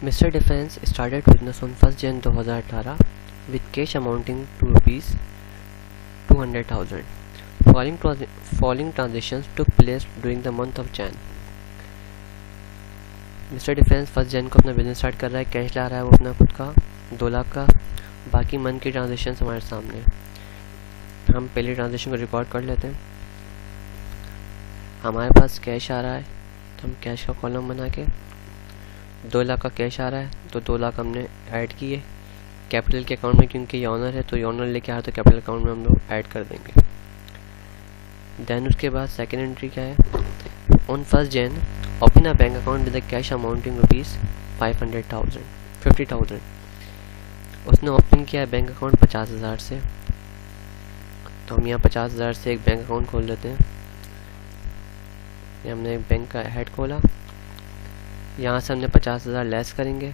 Mr. Defense started business on 1st Jan 2018 with cash amounting to rupees 200,000. Following transactions took place during the month of Jan. Mister defence 1 जन को अपना business start कर रहा है, cash ला रहा है वो अपना खुद का 2 लाख का। बाकी मंथ की ट्रांजेक्शन हमारे सामने, हम पहले ट्रांजेक्शन को रिकॉर्ड कर लेते हैं। हमारे पास कैश आ रहा है तो हम कैश का कॉलम बना के 2 लाख का कैश आ रहा है तो 2 लाख हमने ऐड किए कैपिटल के अकाउंट में, क्योंकि ये ऑनर है तो ये ऑनर लेके आया तो कैपिटल अकाउंट में हम लोग ऐड कर देंगे। देन उसके बाद सेकेंड एंट्री क्या है, on 1st Jan open a bank account with cash amounting rupees 50,000। उसने ओपन किया है बैंक अकाउंट 50,000 से, तो हम यहाँ 50,000 से एक बैंक अकाउंट खोल लेते हैं। ये हमने एक बैंक का हेड खोला, यहाँ से हमने 50,000 लेस करेंगे,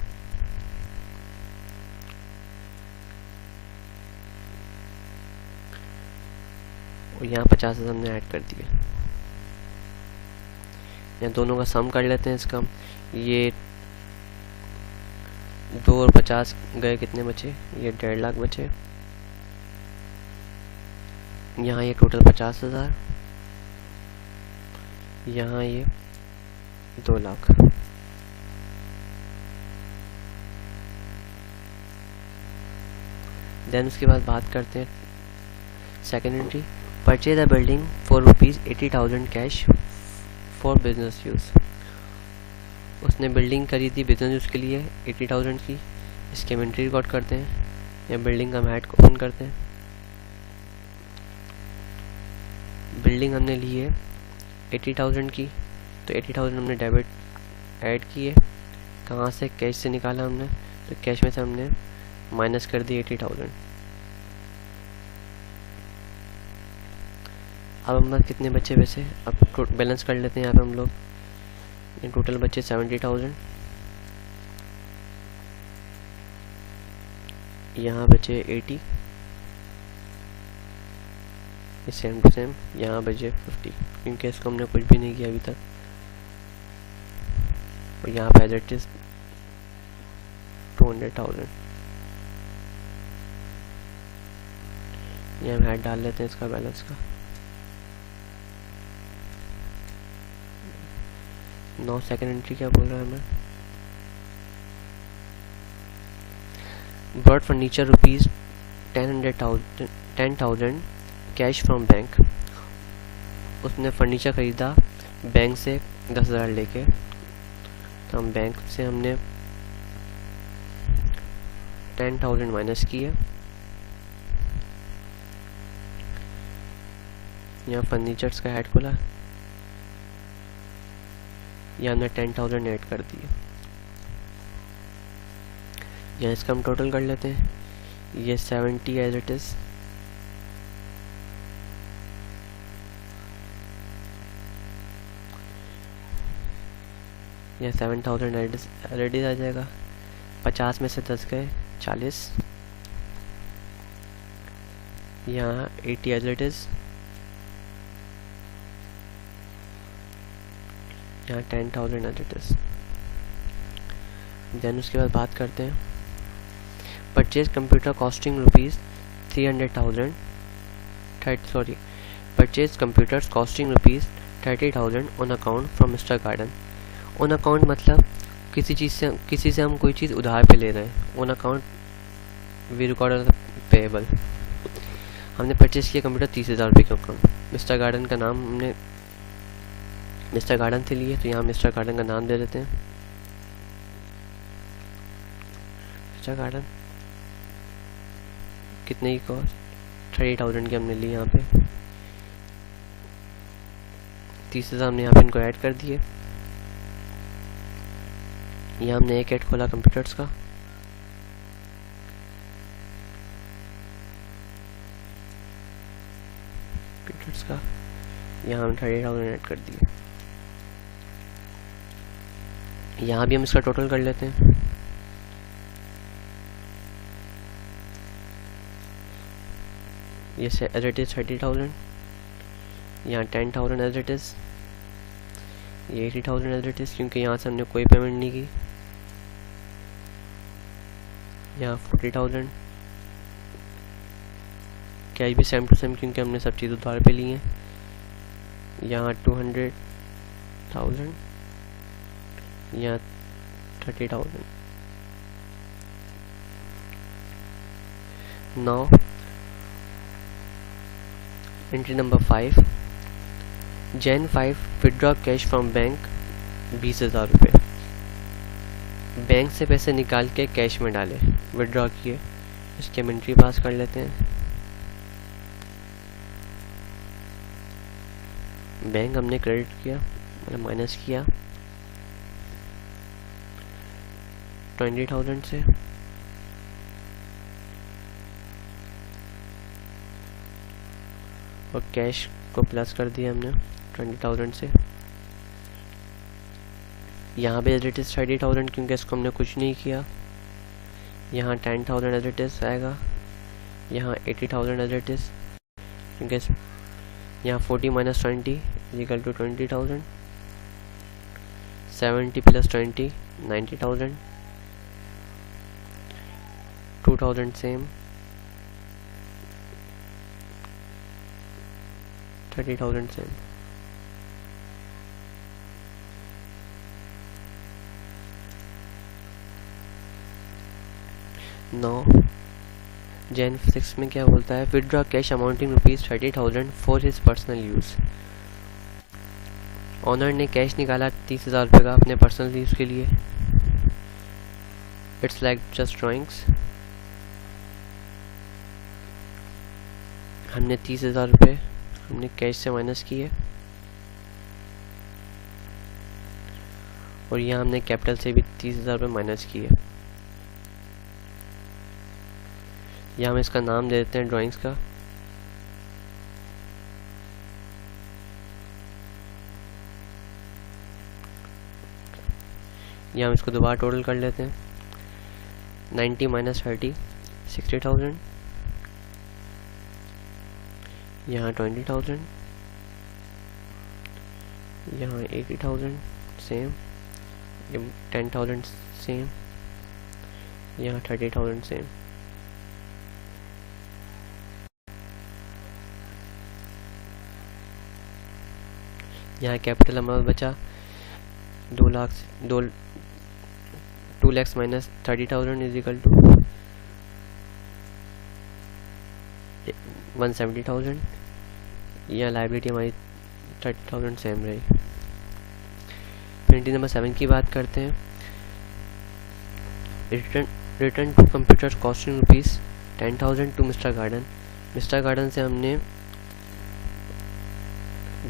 और यहाँ 50,000 हमने ऐड कर दिए। यहाँ दोनों का सम कर लेते हैं इसका, ये 2 और 50 गए, कितने बचे, ये 1.5 लाख बचे। यहाँ ये टोटल 50,000, यहाँ ये 2 लाख। देन उसके बाद बात करते हैं second entry, purchase a building for rupees 80,000 cash for business use. उसने बिल्डिंग खरीदी बिजनेस यूज़ के लिए 80,000 की। इसके इन्वेंटरी रिकॉर्ड करते हैं, या बिल्डिंग का हम हेड को ओपन करते हैं। बिल्डिंग हमने ली है 80,000 की, तो 80,000 हमने डेबिट ऐड किए। कहाँ से, कैश से निकाला हमने, तो कैश में से हमने माइनस कर दी 80,000। अब हमारे कितने बचे वैसे, अब बैलेंस कर लेते हैं यहाँ पे हम लोग। ये टोटल बचे 70,000, यहाँ बचे 80, सेम टू सेम यहाँ बचे 50, क्योंकि इसको हमने कुछ भी नहीं किया अभी तक। और यहाँ पे एज इट इज 200,000। ये हम हेड डाल लेते हैं इसका बैलेंस का। नौ सेकेंड एंट्री क्या बोल रहा है हमें, bird furniture rupees 10,000 cash from bank. उसने फर्नीचर ख़रीदा बैंक से 10,000 लेके, तो हम बैंक से हमने 10,000 माइनस किए। यहाँ फर्नीचर्स का हेड खोला, ये हमने 10,000 ऐड कर दिए। यहाँ इसका हम टोटल कर लेते हैं, ये 70 एज इट इज़, यह 7,000 रेडी आ जाएगा। 50 में से 10 गए 40, यहाँ 80 एज इट इज़, यहाँ 10,000 एज इट इज़। देन उसके बाद बात करते हैं, purchase computer costing rupees 300,000 purchase computers costing rupees 30,000 on account from mister garden. On account मतलब किसी से हम कोई चीज़ उधार पे ले रहे हैं। On account we record payable. हमने परचेज किया कंप्यूटर 30,000 रुपये के अकाउंट। मिस्टर गार्डन का नाम हमने मिस्टर गार्डन से लिए, तो यहाँ मिस्टर गार्डन का नाम दे देते हैं, मिस्टर गार्डन। कितने की कॉस्ट, 30,000 की हमने ली। यहाँ पे 30,000 हमने यहाँ पे इनको ऐड कर दिए। यहाँ हमने एक ऐड खोला कंप्यूटर्स का, यहाँ हम 30,000 ऐड कर दिए। यहाँ भी हम इसका टोटल कर लेते हैं, ये एज इट इज़ 30,000, यहाँ 10,000 एज इट इज़, ये 80,000 एज इट इज़, क्योंकि यहाँ से हमने कोई पेमेंट नहीं की। यहाँ 40,000, कैश भी सेम टू सेम क्योंकि हमने सब चीज़ उधार पे ली हैं। यहाँ 200,000, यहाँ 30,000। Now entry number 5, Jan 5 withdraw cash from bank 20,000 रुपये। बैंक से पैसे निकाल के कैश में डाले, विड्रॉ किए। इसकी हम एंट्री पास कर लेते हैं। बैंक हमने क्रेडिट किया, मतलब माइनस किया 20,000 से, और कैश को प्लस कर दिया हमने 20,000 से। यहाँ पे एज इट इज़ 30,000 क्योंकि इसको हमने कुछ नहीं किया। यहाँ 10,000 एज इट इज़ आएगा। यहाँ 80,000 एज इट इज़ क्योंकि यहाँ 40 minus 20 equal to 20,000। 70 plus 20 90,000। 2,000 same, 30,000 same. नौ Jan 6 में क्या बोलता है, withdraw cash amounting ₹30,000 for his personal use. Owner ने कैश निकाला 30,000 रुपये का अपने पर्सनल यूज़ के लिए। It's like just drawings. हमने 30,000 रुपये हमने कैश से माइनस किए, और यहाँ हमने कैपिटल से भी 30,000 रुपये माइनस किए। यहाँ हम इसका नाम दे देते हैं ड्राइंग्स का। यहाँ हम इसको दोबारा टोटल कर लेते हैं। 90 माइनस 30 60,000। यहाँ 20,000, यहाँ 80,000 सेम, 10,000 सेम, यहाँ 30,000 सेम। यहाँ कैपिटल अमाउंट बचा 2 lakh minus 30,000 is equal to 170,000। यहाँ लाइबिलिटी हमारी 30,000 सेम रही। एंट्री नंबर 7 की बात करते हैं। Return to computer costing ₹10,000 to mister Garden. Mister Garden से हमने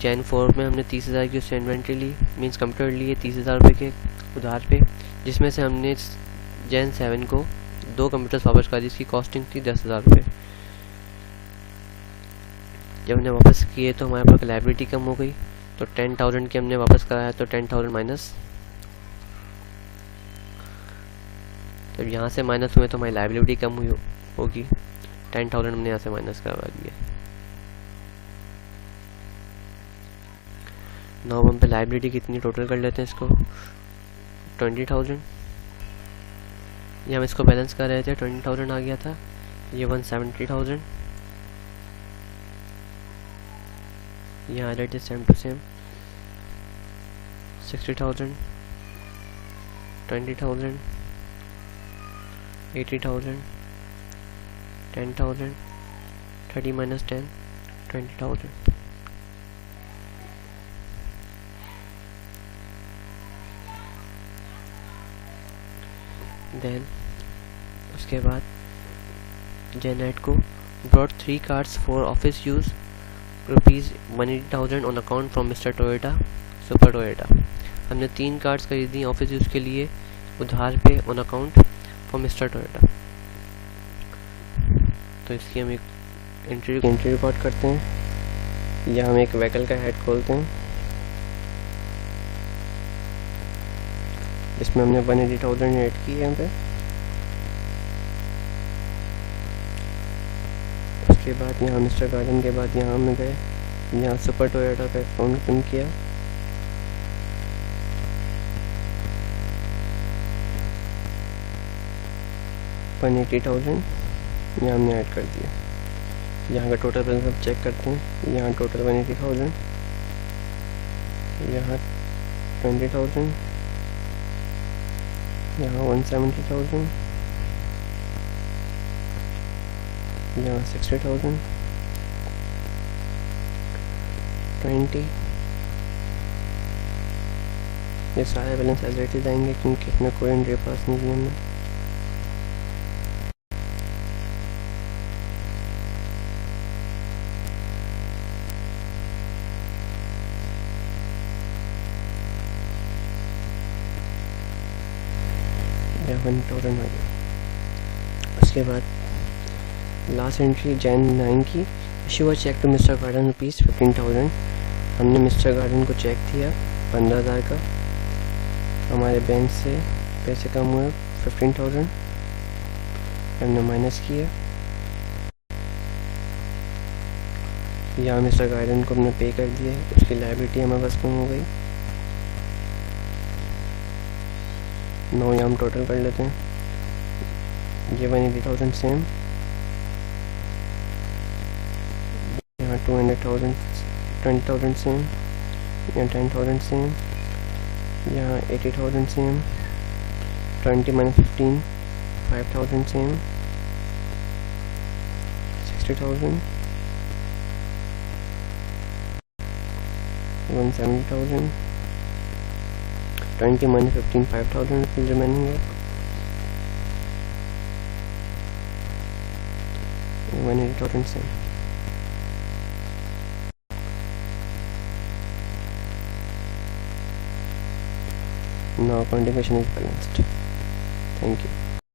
Jan 4 में हमने 30,000 की उससे इन्वेंट्री ली, मीन्स कंप्यूटर लिए 30,000 रुपये के उधार पे, जिसमें से हमने Jan 7 को 2 कंप्यूटर्स वापस करा जिसकी कॉस्टिंग थी 10,000 रुपये। जब हमने वापस किए तो हमारे पास लाइबिलिटी कम हो गई, तो 10,000 की हमने वापस कराया, तो 10,000 माइनस, जब यहाँ से माइनस हुए तो हमारी लाइबिलिटी कम हुई होगी। 10,000 हमने यहाँ से माइनस करवा दिए। नौ हम पे लाइबिलिटी कितनी टोटल कर लेते हैं इसको 20,000। ये हम इसको बैलेंस कर रहे थे, 20,000 आ गया था। ये 170,000, यहाँ rate is same to same 60,000, 20,000, 80,000, 10,000, 30 minus 10 20,000। Then उसके बाद जेनेट को brought 3 cards for office use ₹180,000 on account from mister Toyota super Toyota. हमने 3 कार्ड्स खरीदी ऑफिस यूज़ के लिए उधार पे on account for mister Toyota. तो इसकी हम एक एंट्री रिकॉर्ड करते हैं, या हम एक व्हीकल का हेड खोलते हैं इसमें हमने 180,000 ऐड की है यहाँ पे। उसके बाद यहाँ मिस्टर गार्डन के बाद यहाँ हम गए, यहाँ सुपर टोयोटा का अकाउंट ओपन किया। 180,000 यहाँ हमने ऐड कर दिया। यहाँ का टोटल बैलेंस अब चेक करते हैं। यहाँ टोटल 180,000, यहाँ 20,000, यहाँ 170,000, यहाँ 60,000, 20। ये सारे बैलेंस एज इट इज आएंगे क्योंकि इसमें कोई एंट्री पास नहीं की हमने। या 1,000 आ गया। उसके बाद लास्ट एंट्री Jan 9 की, इशू हुआ चेक टू मिस्टर गार्डन ₹15,000। हमने मिस्टर गार्डन को चेक किया 15,000 का, हमारे बैंक से पैसे कम हुए 15,000, हमने माइनस किया। यहाँ मिस्टर गार्डन को हमने पे कर दिया, उसकी लायबिलिटी हमारे पास कम हो गई। 9 यहाँ हम टोटल कर लेते हैं। ये 180,000 सेम, यहाँ 200,000 20,000 सेम, यहाँ 10,000 सेम, यहाँ 80,000 same, 20 minus 15 5,000 same, 60,000, 170,000, 20 minus 15 5,000 rupees remaining है, 180,000 same. Now account is balanced. Thank you.